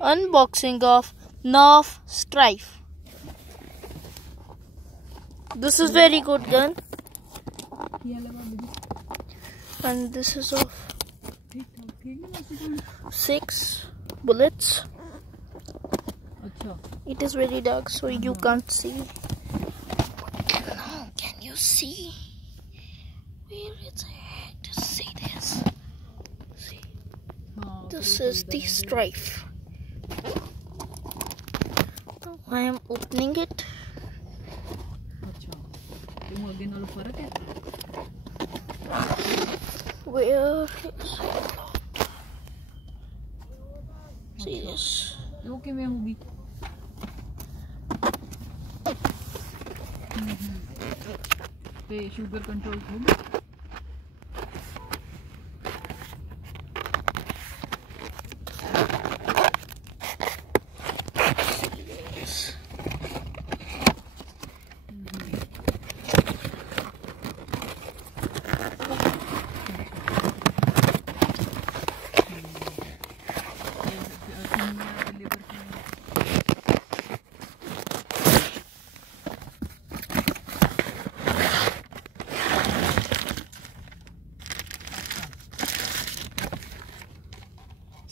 Unboxing of Nerf stryfe. This is very good gun. And this is of 6 bullets. It is very dark, so you can't see. Now, can you see? Where is it? See this? See. This is the stryfe. I am opening it. Where is it? See this? Sugar control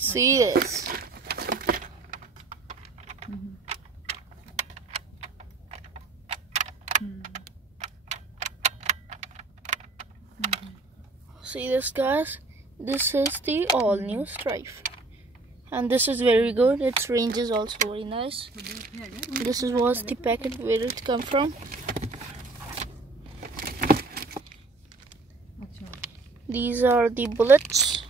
See this? See this, guys? This is the all new stryfe, and this is very good. Its range is also very nice. This is was the packet where it come from. These are the bullets.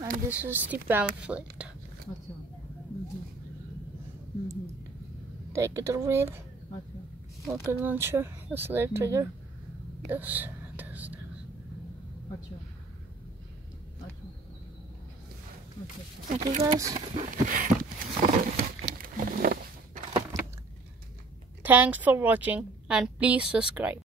And this is the pamphlet. Take it rail. Rocket launcher. The slide trigger. This. Okay, guys. Thanks for watching, and please subscribe.